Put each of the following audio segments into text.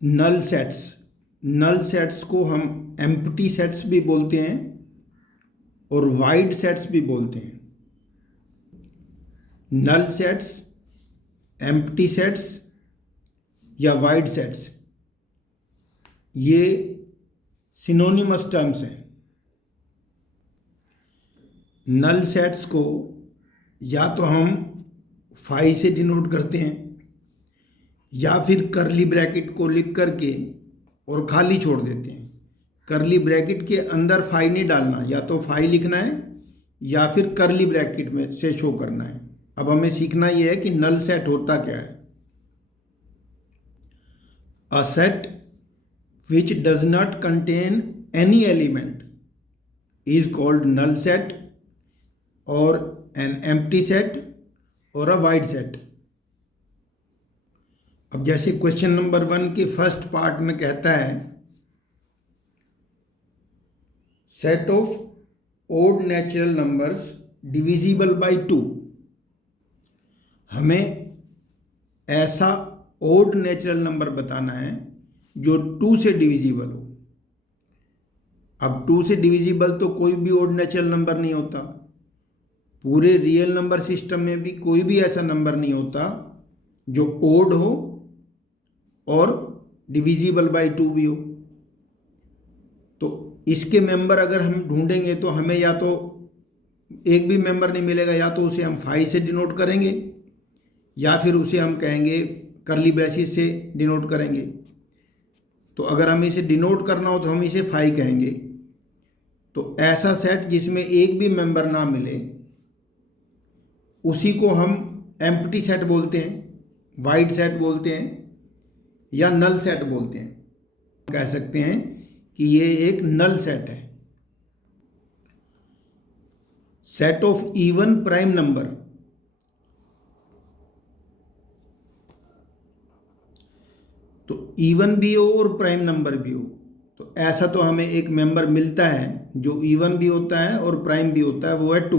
नल sets को हम empty sets भी बोलते हैं और वाइड सेट्स भी बोलते हैं। नल सेट्स, एम्प्टी सेट्स या वाइड सेट्स, ये सिनोनिमस टर्म्स हैं। नल सेट्स को या तो हम फाई से डिनोट करते हैं या फिर करली ब्रैकेट को लिख करके और खाली छोड़ देते हैं। करली ब्रैकेट के अंदर फाई नहीं डालना, या तो फाई लिखना है या फिर करली ब्रैकेट में से शो करना है। अब हमें सीखना यह है कि नल सेट होता क्या है। A set which does not contain any element is called null set or an empty set or a void set। अब जैसे क्वेश्चन नंबर 1 के फर्स्ट पार्ट में कहता है set of odd natural numbers divisible by 2। हमें ऐसा odd natural number बताना है जो 2 से डिविजिबल हो। अब 2 से डिविजिबल तो कोई भी ओड नेचुरल नंबर नहीं होता। पूरे रियल नंबर सिस्टम में भी कोई भी ऐसा नंबर नहीं होता जो ओड हो और डिविजिबल बाय 2 भी हो। तो इसके मेंबर अगर हम ढूंढेंगे तो हमें या तो एक भी मेंबर नहीं मिलेगा, या तो उसे हम 5 से डिनोट करेंगे या फिर उसे हम कहेंगे करली ब्रेसिस से डिनोट करेंगे। तो अगर हमें इसे डिनोट करना हो तो हम इसे 5 कहेंगे। तो ऐसा सेट जिसमें एक भी मेंबर ना मिले उसी को हम एम्प्टी सेट बोलते हैं, वाइड सेट बोलते हैं या नल सेट बोलते हैं। कह सकते हैं कि ये एक नल सेट है। Set of even prime number, तो इवन भी हो और प्राइम नंबर भी हो, तो ऐसा तो हमें एक मेंबर मिलता है जो इवन भी होता है और प्राइम भी होता है, वो है 2।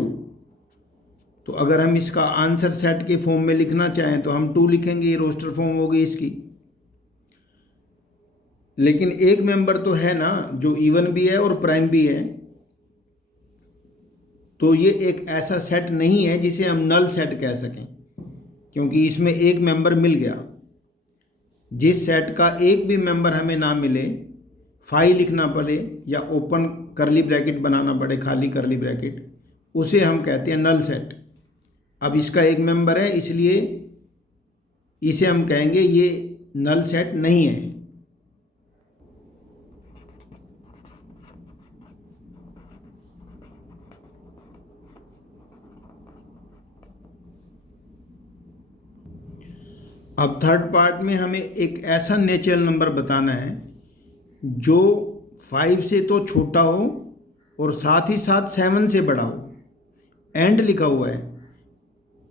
तो अगर हम इसका आंसर सेट के फॉर्म में लिखना चाहें तो हम 2 लिखेंगे, ये रोस्टर फॉर्म होगी इसकी। लेकिन एक मेंबर तो है ना जो इवन भी है और प्राइम भी है, तो ये एक ऐसा सेट नहीं है जिसे हम नल सेट कह सकें, क्योंकि इसमें एक मेंबर मिल गया। जिस सेट का एक भी मेंबर हमें ना मिले, फाई लिखना पड़े या ओपन करली ब्रैकेट बनाना पड़े, खाली करली ब्रैकेट, उसे हम कहते हैं नल सेट। अब इसका एक मेंबर है इसलिए इसे हम कहेंगे ये नल सेट नहीं है। अब थर्ड पार्ट में हमें एक ऐसा नेचुरल नंबर बताना है जो 5 से तो छोटा हो और साथ ही साथ 7 से बड़ा हो। एंड लिखा हुआ है,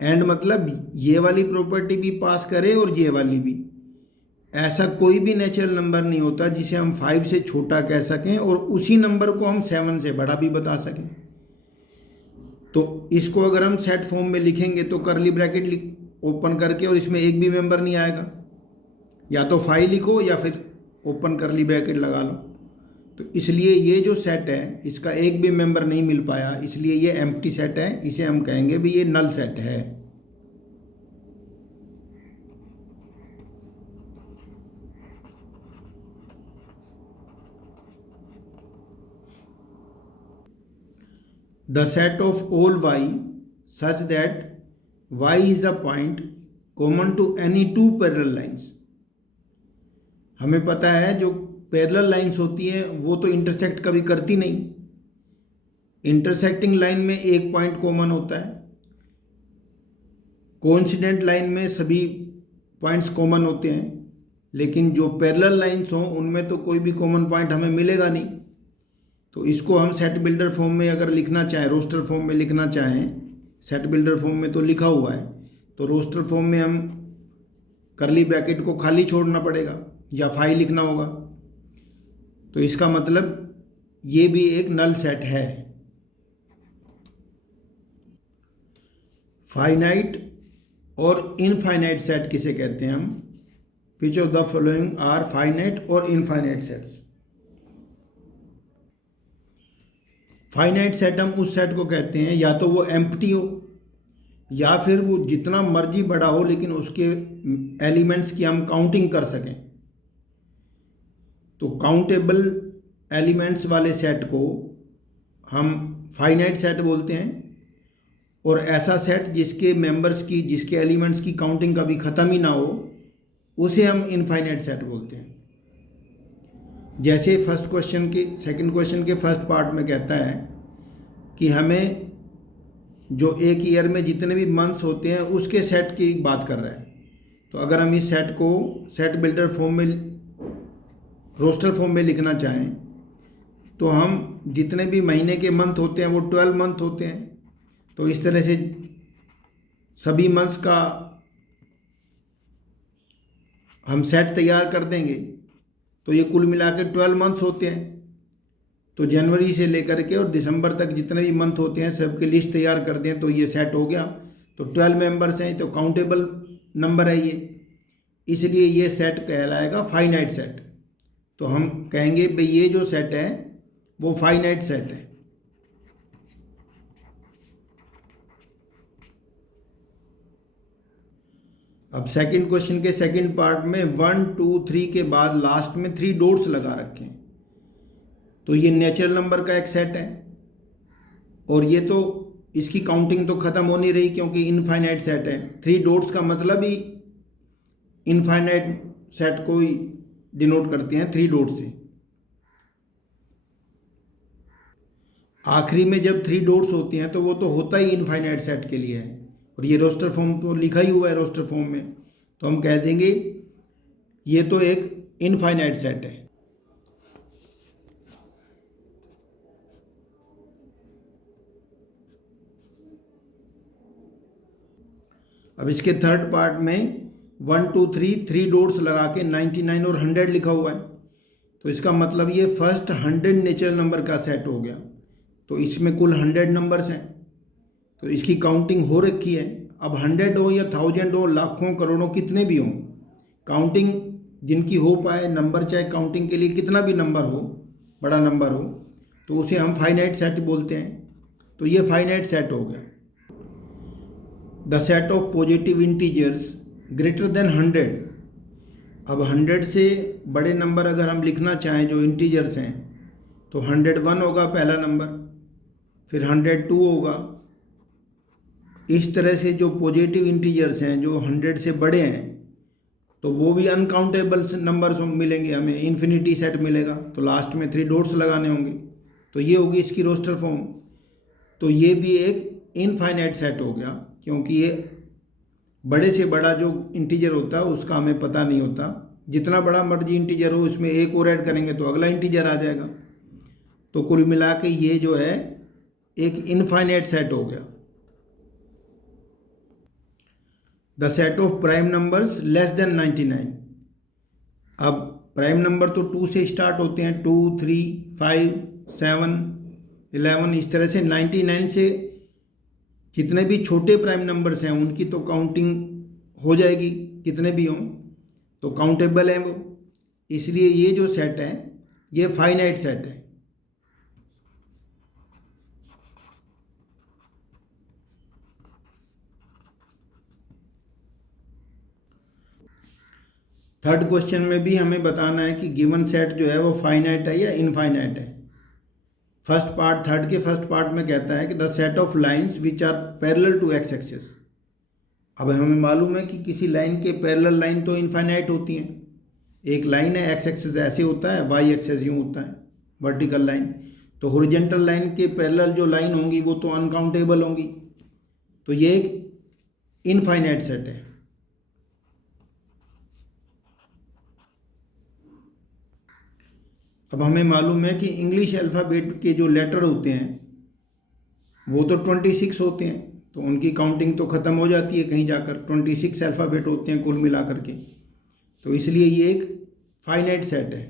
एंड मतलब ये वाली प्रॉपर्टी भी पास करे और ये वाली भी। ऐसा कोई भी नेचुरल नंबर नहीं होता जिसे हम 5 से छोटा कह सकें और उसी नंबर को हम 7 से बड़ा भी बता सकें। तो इसको अगर हम सेट फॉर्म में लिखेंगे तो करली ब्रैकेट ओपन करके और इसमें एक भी मेंबर नहीं आएगा, या तो 5 लिखो या फिर ओपन करली ब्रैकेट लगा लो। तो इसलिए ये जो सेट है इसका एक भी मेंबर नहीं मिल पाया, इसलिए ये एम्प्टी सेट है। इसे हम कहेंगे भी ये नल सेट है। The set of all y such that y is a point common to any 2 parallel lines। हमें पता है जो पैरेलल लाइंस होती हैं वो तो इंटरसेक्ट कभी करती नहीं। इंटरसेक्टिंग लाइन में एक पॉइंट कॉमन होता है, कोइंसिडेंट लाइन में सभी पॉइंट्स कॉमन होते हैं, लेकिन जो पैरेलल लाइंस हों उनमें तो कोई भी कॉमन पॉइंट हमें मिलेगा नहीं। तो इसको हम सेट बिल्डर फॉर्म में अगर लिखना चाहें, रोस्टर फॉर्म में लिखना चाहें, सेट बिल्डर फॉर्म में तो लिखा हुआ है, तो रोस्टर फॉर्म में हम करली ब्रैकेट को खाली छोड़ना पड़ेगा या 5 लिखना होगा। तो इसका मतलब ये भी एक नल सेट है। फाइनाइट और इनफाइनाइट सेट किसे कहते हैं हम? Which of the following are finite और इनफाइनाइट सेट्स। फाइनाइट सेट हम उस सेट को कहते हैं या तो वो एम्प्टी हो या फिर वो जितना मर्जी बड़ा हो लेकिन उसके एलिमेंट्स की हम काउंटिंग कर सकें। तो काउंटेबल एलिमेंट्स वाले सेट को हम फाइनाइट सेट बोलते हैं, और ऐसा सेट जिसके मेंबर्स की, जिसके एलिमेंट्स की काउंटिंग कभी ख़त्म ही ना हो, उसे हम इनफाइनाइट सेट बोलते हैं। जैसे सेकंड क्वेश्चन के फर्स्ट पार्ट में कहता है कि हमें जो एक ईयर में जितने भी मंथ्स होते हैं उसके सेट की बात कर रहा है। तो अगर हम इस सेट को सेट बिल्डर फॉर्म में, रोस्टर फॉर्म में लिखना चाहें तो हम जितने भी महीने के मंथ होते हैं वो 12 मंथ होते हैं। तो इस तरह से सभी मंथ्स का हम सेट तैयार कर देंगे तो ये कुल मिला के 12 मंथ्स होते हैं। तो जनवरी से लेकर के और दिसंबर तक जितने भी मंथ होते हैं सबकी लिस्ट तैयार कर दें तो ये सेट हो गया। तो 12 मेंबर्स हैं तो काउंटेबल नंबर है ये, इसलिए ये सेट कहलाएगा फाइनाइट सेट। तो हम कहेंगे भाई ये जो सेट है वो फाइनाइट सेट है। अब सेकंड क्वेश्चन के सेकंड पार्ट में 1 2 3 के बाद लास्ट में 3 डॉट्स लगा रखे हैं। तो ये नेचुरल नंबर का एक सेट है और ये तो इसकी काउंटिंग तो ख़त्म हो नहीं रही क्योंकि इनफाइनाइट सेट है। 3 डॉट्स का मतलब ही इनफाइनाइट सेट को ही डिनोट करते हैं 3 डॉट से। आखिरी में जब 3 डॉट्स होती हैं तो वो तो होता ही इनफाइनाइट सेट के लिए है, और ये रोस्टर फॉर्म तो लिखा ही हुआ है रोस्टर फॉर्म में, तो हम कह देंगे ये तो एक इनफाइनाइट सेट है। अब इसके थर्ड पार्ट में 1 2 3 डॉट्स लगा के 99 और 100 लिखा हुआ है। तो इसका मतलब ये फर्स्ट 100 नेचुरल नंबर का सेट हो गया। तो इसमें कुल 100 नंबर्स हैं तो इसकी काउंटिंग हो रखी है। अब 100 हो या 1000 हो, लाखों करोड़ों कितने भी हों, काउंटिंग जिनकी हो पाए, नंबर चाहे काउंटिंग के लिए कितना भी नंबर हो, बड़ा नंबर हो, तो उसे हम फाइनाइट सेट बोलते हैं। तो ये फाइनाइट सेट हो गया। The set of positive integers greater than 100। अब 100 से बड़े नंबर अगर हम लिखना चाहें जो इंटीजर्स हैं तो 101 होगा पहला नंबर, फिर 102 होगा। इस तरह से जो पॉजिटिव इंटीजर्स हैं जो 100 से बड़े हैं तो वो भी अनकाउंटेबल नंबर्स मिलेंगे, हमें इन्फिनिटी सेट मिलेगा। तो लास्ट में 3 डॉट्स लगाने होंगे। तो ये होगी इसकी रोस्टर फॉर्म। तो ये भी एक इनफाइनाइट सेट हो गया क्योंकि ये बड़े से बड़ा जो इंटीजर होता है उसका हमें पता नहीं होता। जितना बड़ा मर्जी इंटीजर हो उसमें एक और ऐड करेंगे तो अगला इंटीजर आ जाएगा। तो कुल मिला के ये जो है एक इनफाइनाइट सेट हो गया। The set of prime numbers less than 99। अब प्राइम नंबर तो 2 से स्टार्ट होते हैं, 2 3 5 7 11, इस तरह से 99 से जितने भी छोटे प्राइम नंबर्स हैं उनकी तो काउंटिंग हो जाएगी, कितने भी हों तो काउंटेबल है वो। इसलिए ये जो सेट है ये फाइनाइट सेट है। थर्ड क्वेश्चन में भी हमें बताना है कि गिवन सेट जो है वो फाइनाइट है या इनफाइनाइट है। थर्ड के फर्स्ट पार्ट में कहता है कि the set of lines which are parallel to x axis. अब हमें मालूम है कि किसी लाइन के पैरेलल लाइन तो इनफाइनाइट होती हैं। एक लाइन है, एक्स एक्सिस ऐसे होता है, वाई एक्सिस यूँ होता है, वर्टिकल लाइन। तो हॉरिजॉन्टल लाइन के पैरेलल जो लाइन होंगी वो तो अनकाउंटेबल होंगी। तो ये एक इनफाइनाइट सेट है। अब हमें मालूम है कि इंग्लिश अल्फ़ाबेट के जो लेटर होते हैं वो तो 26 होते हैं, तो उनकी काउंटिंग तो ख़त्म हो जाती है कहीं जाकर। 26 अल्फ़ाबेट होते हैं कुल मिला करके, तो इसलिए ये एक फाइनाइट सेट है।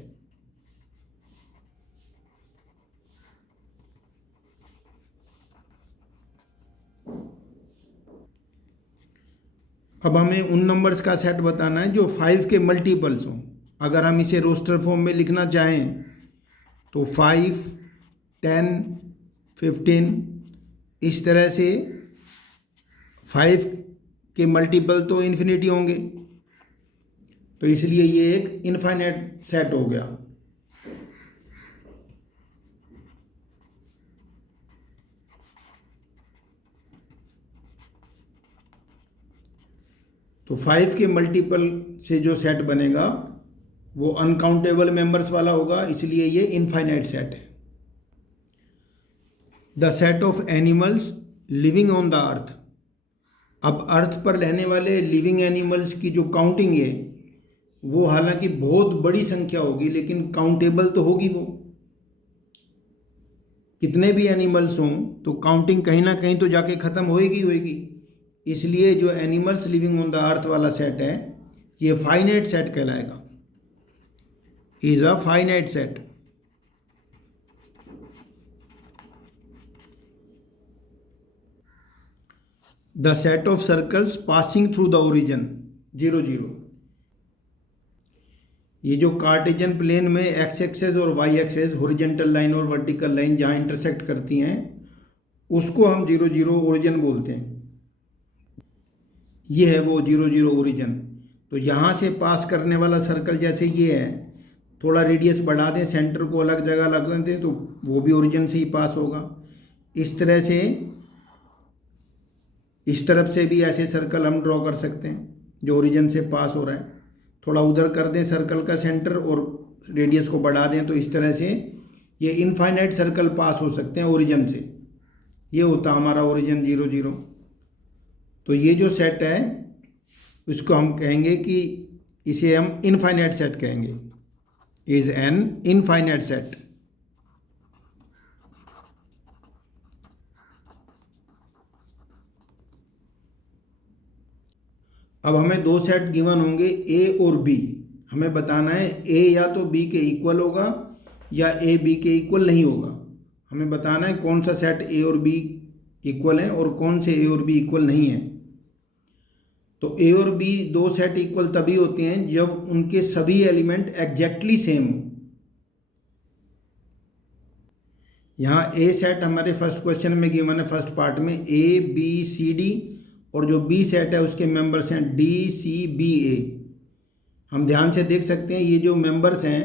अब हमें उन नंबर्स का सेट बताना है जो 5 के मल्टीपल्स हों। अगर हम इसे रोस्टर फॉर्म में लिखना चाहें तो 5, 10, 15 इस तरह से 5 के मल्टीपल तो इन्फिनिटी होंगे, तो इसलिए ये एक इनफाइनाइट सेट हो गया। तो 5 के मल्टीपल से जो सेट बनेगा वो अनकाउंटेबल मेंबर्स वाला होगा, इसलिए ये इनफाइनाइट सेट है। The set of animals living on the earth. अब अर्थ पर रहने वाले लिविंग एनिमल्स की जो काउंटिंग है वो हालांकि बहुत बड़ी संख्या होगी, लेकिन काउंटेबल तो होगी। वो कितने भी एनिमल्स हों तो काउंटिंग कहीं ना कहीं तो जाके ख़त्म होएगी। इसलिए जो animals living on the earth वाला सेट है ये फाइनाइट सेट कहलाएगा, is a finite set. The set of circles passing through the origin 0, 0। ये जो कार्टेशियन प्लेन में एक्स एक्सेस और वाई एक्सेस हॉरिजॉन्टल लाइन और वर्टिकल लाइन जहाँ इंटरसेक्ट करती हैं उसको हम 0, 0 ओरिजिन बोलते हैं। ये है वो 0, 0 ओरिजिन। तो यहाँ से पास करने वाला सर्कल जैसे ये है, थोड़ा रेडियस बढ़ा दें, सेंटर को अलग जगह लगा दें तो वो भी ओरिजिन से ही पास होगा। इस तरह से इस तरफ से भी ऐसे सर्कल हम ड्रॉ कर सकते हैं जो ओरिजिन से पास हो रहा है। थोड़ा उधर कर दें सर्कल का सेंटर और रेडियस को बढ़ा दें तो इस तरह से ये इनफाइनाइट सर्कल पास हो सकते हैं ओरिजिन से। ये होता हमारा ओरिजिन 0, 0। तो ये जो सेट है उसको हम कहेंगे कि इसे हम इनफाइनाइट सेट कहेंगे, इज एन इनफाइनाइट सेट। अब हमें दो सेट गिवन होंगे ए और बी। हमें बताना है ए या तो बी के इक्वल होगा या ए बी के इक्वल नहीं होगा। हमें बताना है कौन सा सेट ए और बी इक्वल है और कौन से ए और बी इक्वल नहीं है। तो ए और बी दो सेट इक्वल तभी होते हैं जब उनके सभी एलिमेंट एग्जैक्टली सेम हो। यहाँ ए सेट हमारे फर्स्ट क्वेश्चन में गिवन है, फर्स्ट पार्ट में ए बी सी डी, और जो बी सेट है उसके मेंबर्स हैं डी सी बी ए। हम ध्यान से देख सकते हैं ये जो मेंबर्स हैं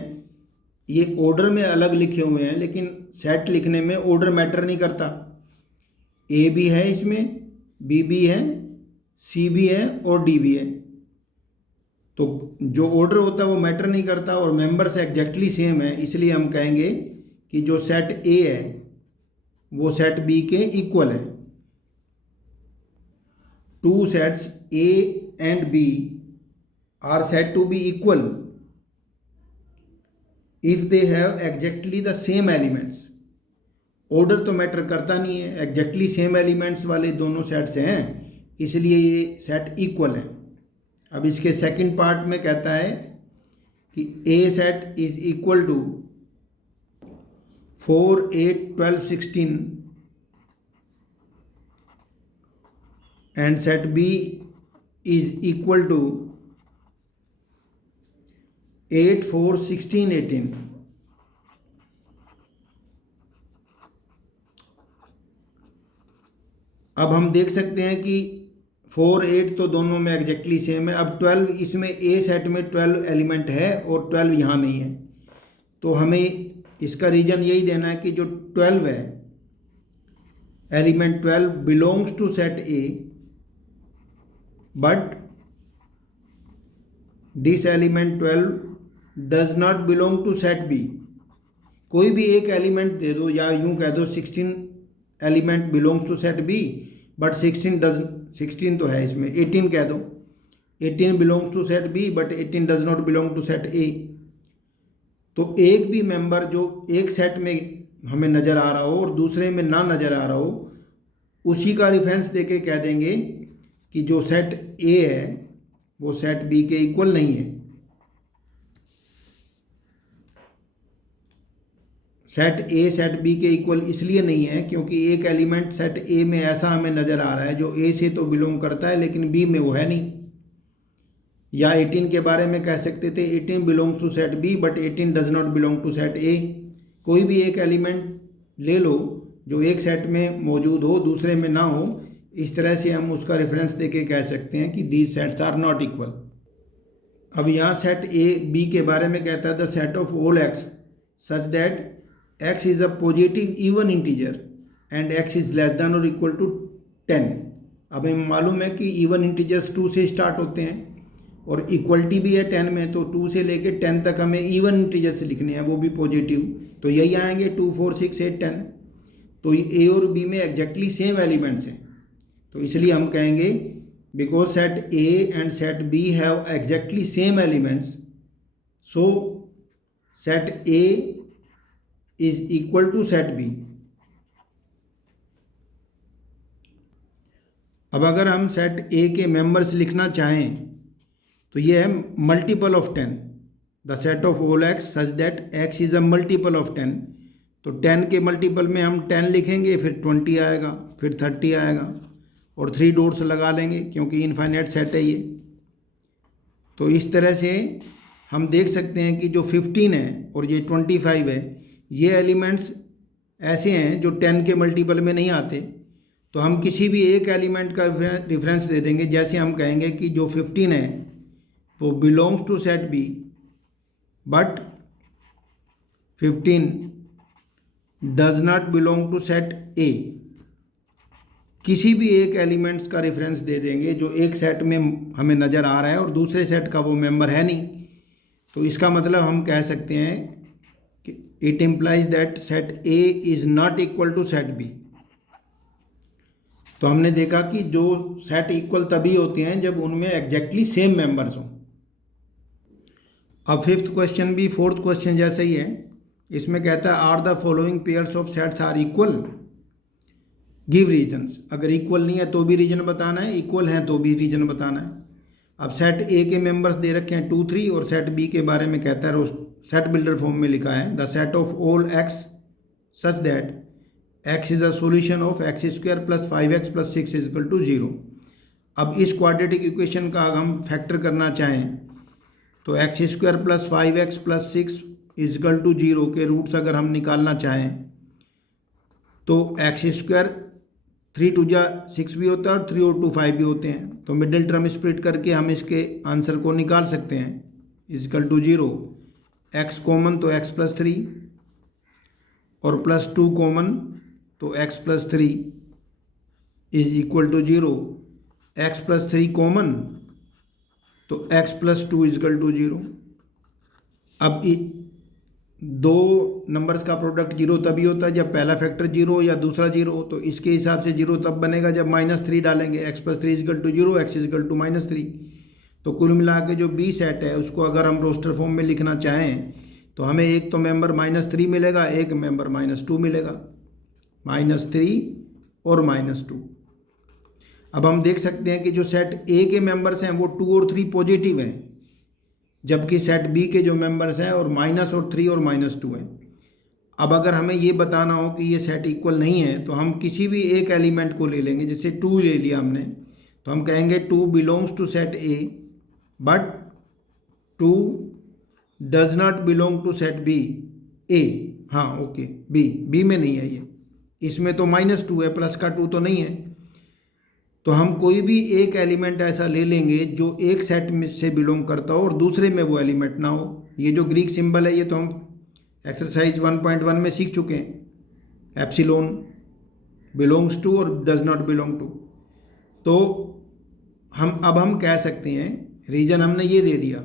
ये ऑर्डर में अलग लिखे हुए हैं, लेकिन सेट लिखने में ऑर्डर मैटर नहीं करता। ए भी है इसमें, बी भी है, सी भी है और डी भी है। तो जो ऑर्डर होता है वो मैटर नहीं करता और मेंबर्स एग्जैक्टली सेम है, इसलिए हम कहेंगे कि जो सेट ए है वो सेट बी के इक्वल है। Two sets A and B are said to be equal if they have exactly the same elements. Order तो मैटर करता नहीं है, एग्जैक्टली सेम एलिमेंट्स वाले दोनों सेट्स हैं, इसलिए ये सेट इक्वल है। अब इसके सेकंड पार्ट में कहता है कि ए set is equal to 4, 8, 12, 16 and set B is equal to 8, 4, 16, 18. अब हम देख सकते हैं कि 4, 8 तो दोनों में एग्जैक्टली सेम है। अब 12 इसमें ए सेट में 12 एलिमेंट है और 12 यहाँ नहीं है, तो हमें इसका रीजन यही देना है कि जो 12 है element 12 belongs to set A, but this element 12 does not belong to set B. कोई भी एक एलिमेंट दे दो या यूं कह दो 16 element belongs to set B, but 16 तो है इसमें, 18 कह दो 18 belongs to set B but 18 does not belong to set A. तो एक भी मेंबर जो एक सेट में हमें नज़र आ रहा हो और दूसरे में ना नज़र आ रहा हो, उसी का रेफरेंस देके कह देंगे कि जो सेट ए है वो सेट बी के इक्वल नहीं है। सेट ए सेट बी के इक्वल इसलिए नहीं है क्योंकि एक एलिमेंट सेट ए में ऐसा हमें नज़र आ रहा है जो ए से तो बिलोंग करता है लेकिन बी में वो है नहीं। या 18 के बारे में कह सकते थे 18 belongs to set B but 18 does not belong to set A. कोई भी एक एलिमेंट ले लो जो एक सेट में मौजूद हो दूसरे में ना हो, इस तरह से हम उसका रेफरेंस देके कह सकते हैं कि these sets are not equal. अब यहाँ सेट ए बी के बारे में कहता है the set of all x such that x is a positive even integer and x is less than और इक्वल टू 10। अब हमें मालूम है कि इवन इंटीजर्स 2 से स्टार्ट होते हैं और इक्वलिटी भी है 10 में, तो 2 से लेके 10 तक हमें इवन इंटीजर्स लिखने हैं, वो भी पॉजिटिव, तो यही आएंगे 2 4 6 8 10। तो ए और बी में एग्जैक्टली सेम एलिमेंट्स हैं, तो इसलिए हम कहेंगे because set A and set B have exactly same elements so set A is equal to set B. अब अगर हम सेट ए के मेंबर्स लिखना चाहें तो ये है multiple of 10, the set of all x such that x is a multiple of 10। तो 10 के मल्टीपल में हम 10 लिखेंगे, फिर 20 आएगा, फिर 30 आएगा और 3 डॉट्स लगा लेंगे क्योंकि इनफाइनाइट सेट है ये। तो इस तरह से हम देख सकते हैं कि जो 15 है और ये 25 है, ये एलिमेंट्स ऐसे हैं जो 10 के मल्टीपल में नहीं आते। तो हम किसी भी एक एलिमेंट का रेफरेंस दे देंगे, जैसे हम कहेंगे कि जो 15 है वो belongs to set B but 15 does not belong to set A. किसी भी एक एलिमेंट्स का रेफरेंस दे देंगे जो एक सेट में हमें नज़र आ रहा है और दूसरे सेट का वो मेंबर है नहीं, तो इसका मतलब हम कह सकते हैं कि it implies that set A is not equal to set B. तो हमने देखा कि जो सेट इक्वल तभी होते हैं जब उनमें एग्जैक्टली सेम मेंबर्स हों। अब फिफ्थ क्वेश्चन भी फोर्थ क्वेश्चन जैसा ही है, इसमें कहता है are the following pairs of sets are equal, give reasons. अगर इक्वल नहीं है तो भी रीजन बताना है, इक्वल है तो भी रीजन बताना है। अब सेट ए के मेंबर्स दे रखे हैं 2 3 और सेट बी के बारे में कहता है सेट बिल्डर फॉर्म में लिखा है the set of all x such that x is a solution of x square plus 5x plus 6 is equal to 0। अब इस क्वाड्रेटिक इक्वेशन का अगर हम फैक्टर करना चाहें तो x square plus 5x plus 6 is equal to 0 के roots अगर हम निकालना चाहें तो एक्स स्क्वायर 3 2 जा 6 भी होता है और 3 और 2 5 भी होते हैं। तो मिडिल टर्म स्प्लिट करके हम इसके आंसर को निकाल सकते हैं, is equal to 0। X common तो x प्लस 3 और प्लस 2 कॉमन तो x plus 3 is equal to 0। X plus 3 common तो x plus 2 is equal to 0। अब दो नंबर्स का प्रोडक्ट 0 तभी होता है जब पहला फैक्टर 0 या दूसरा 0 हो, तो इसके हिसाब से 0 तब बनेगा जब -3 डालेंगे, x plus 3 is equal to 0, x is equal to -3। तो कुल मिला के जो बी सेट है उसको अगर हम रोस्टर फॉर्म में लिखना चाहें तो हमें एक तो मेंबर -3 मिलेगा, एक मेंबर -2 मिलेगा, -3 और -2। अब हम देख सकते हैं कि जो सेट ए के मेंबर्स हैं वो 2 और 3 पॉजिटिव हैं, जबकि सेट बी के जो मेंबर्स हैं और -3 और -2 हैं। अब अगर हमें ये बताना हो कि ये सेट इक्वल नहीं है तो हम किसी भी एक एलिमेंट को ले लेंगे, जैसे 2 ले लिया हमने तो हम कहेंगे 2 belongs to set A but 2 does not belong to set B A. हाँ ओके, बी में नहीं है ये, इसमें तो -2 है, प्लस का 2 तो नहीं है। तो हम कोई भी एक एलिमेंट ऐसा ले लेंगे जो एक सेट में से बिलोंग करता हो और दूसरे में वो एलिमेंट ना हो। ये जो ग्रीक सिंबल है ये तो हम एक्सरसाइज 1.1 में सीख चुके हैं, एप्सिलॉन बिलोंग्स टू और डज नॉट बिलोंग टू। तो हम कह सकते हैं, रीजन हमने ये दे दिया,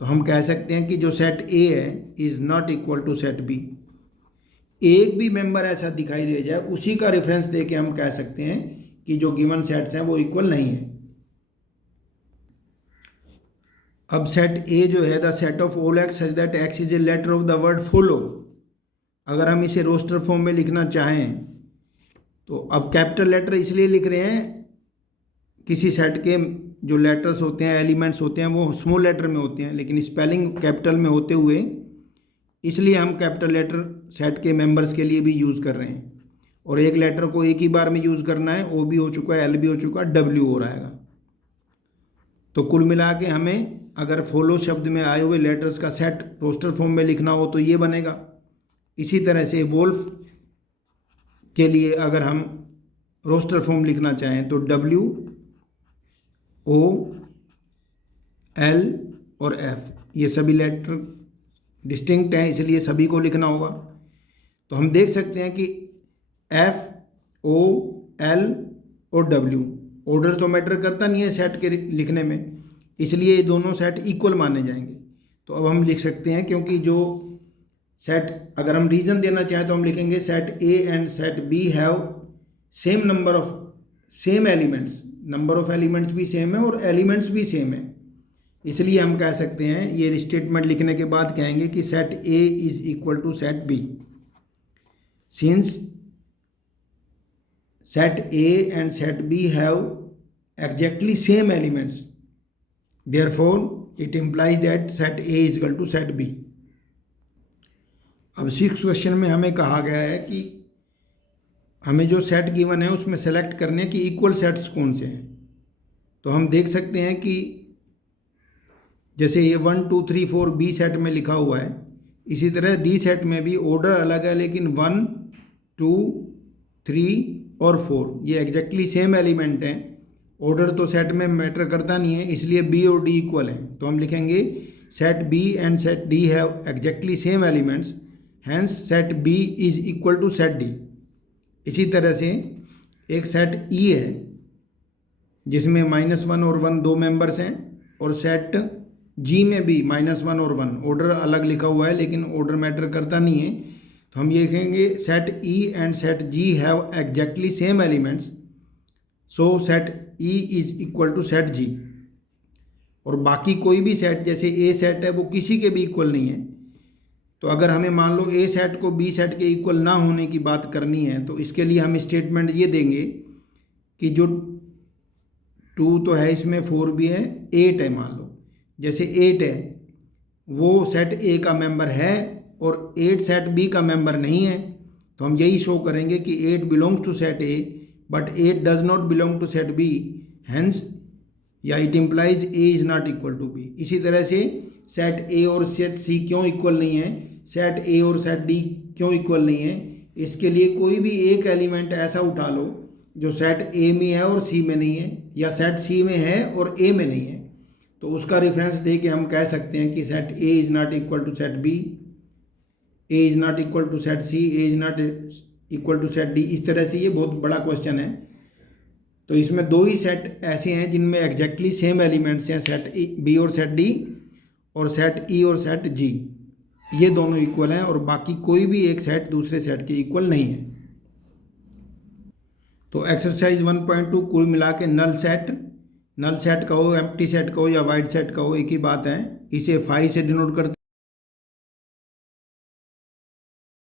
तो हम कह सकते हैं कि जो सेट ए है is not equal to set B. एक भी मेंबर ऐसा दिखाई दे जाए उसी का रेफरेंस दे के हम कह सकते हैं कि जो गिवन सेट्स हैं वो इक्वल नहीं है। अब सेट ए जो है the set of all x such that x is a letter of the word follow. अगर हम इसे रोस्टर फॉर्म में लिखना चाहें तो अब कैपिटल लेटर इसलिए लिख रहे हैं, किसी सेट के जो लेटर्स होते हैं, एलिमेंट्स होते हैं, वो स्मॉल लेटर में होते हैं, लेकिन स्पेलिंग कैपिटल में होते हुए इसलिए हम कैपिटल लेटर सेट के मेंबर्स के लिए भी यूज़ कर रहे हैं। और एक लेटर को एक ही बार में यूज़ करना है, ओ भी हो चुका है, एल भी हो चुका है, डब्ल्यू हो रहेगा। तो कुल मिला के हमें अगर फॉलो शब्द में आए हुए लेटर्स का सेट रोस्टर फॉर्म में लिखना हो तो ये बनेगा। इसी तरह से वोल्फ के लिए अगर हम रोस्टर फॉर्म लिखना चाहें तो W O L और F, ये सभी लेटर डिस्टिंक्ट हैं, इसलिए सभी को लिखना होगा। तो हम देख सकते हैं कि F O L और W ऑर्डर तो मैटर करता नहीं है सेट के लिखने में, इसलिए ये दोनों सेट इक्वल माने जाएंगे। तो अब हम लिख सकते हैं, क्योंकि जो सेट अगर हम रीजन देना चाहें तो हम लिखेंगे set A and set B have same number of same elements, number of elements भी सेम है और एलिमेंट्स भी सेम है, इसलिए हम कह सकते हैं ये स्टेटमेंट लिखने के बाद कहेंगे कि set A is equal to set B since set A and set B have exactly same elements, therefore it implies that set A is equal to set B। अब 6th क्वेश्चन में हमें कहा गया है कि हमें जो सेट गिवन है उसमें सेलेक्ट करने कि इक्वल सेट्स कौन से हैं। तो हम देख सकते हैं कि जैसे ये 1 2 3 4 बी सेट में लिखा हुआ है, इसी तरह डी सेट में भी ऑर्डर अलग है, लेकिन 1 2 3 और 4 ये एग्जैक्टली सेम एलिमेंट हैं। ऑर्डर तो सेट में मैटर करता नहीं है, इसलिए बी और डी इक्वल हैं। तो हम लिखेंगे set B and set D have exactly same elements, hence set B is equal to set D. इसी तरह से एक सेट ई है जिसमें -1 और 1 दो मेंबर्स हैं, और सेट जी में भी -1 और 1 ऑर्डर अलग लिखा हुआ है, लेकिन ऑर्डर मैटर करता नहीं है। तो हम ये कहेंगे set E and set G have exactly same elements, so set E is equal to set G. और बाकी कोई भी सेट जैसे ए सेट है वो किसी के भी इक्वल नहीं है। तो अगर हमें मान लो ए सेट को बी सेट के इक्वल ना होने की बात करनी है, तो इसके लिए हम स्टेटमेंट ये देंगे कि जो 2 तो है इसमें 4 भी है, 8 है, मान लो जैसे 8 है वो सेट ए का मेंबर है और 8 सेट बी का मेंबर नहीं है। तो हम यही शो करेंगे कि 8 belongs to set A but 8 does not belong to set B, hence या it implies A is not equal to B. इसी तरह से सेट ए और सेट सी क्यों इक्वल नहीं है, सेट ए और सेट डी क्यों इक्वल नहीं है, इसके लिए कोई भी एक एलिमेंट ऐसा उठा लो जो सेट ए में है और सी में नहीं है, या सेट सी में है और ए में नहीं है, तो उसका रेफरेंस दे के हम कह सकते हैं कि set A is not equal to set B, A is not equal to set C, A is not equal to set D. इस तरह से ये बहुत बड़ा क्वेश्चन है। तो इसमें 2 ही सेट ऐसे हैं जिनमें एग्जैक्टली सेम एलिमेंट्स हैं, सेट बी और सेट डी, और सेट ई और सेट जी, ये दोनों इक्वल हैं, और बाकी कोई भी एक सेट दूसरे सेट के इक्वल नहीं है। तो एक्सरसाइज 1.2 कुल मिला के नल सेट कहो, एम्प्टी सेट कहो या वाइड सेट कहो, एक ही बात है। इसे फाई से डिनोट करते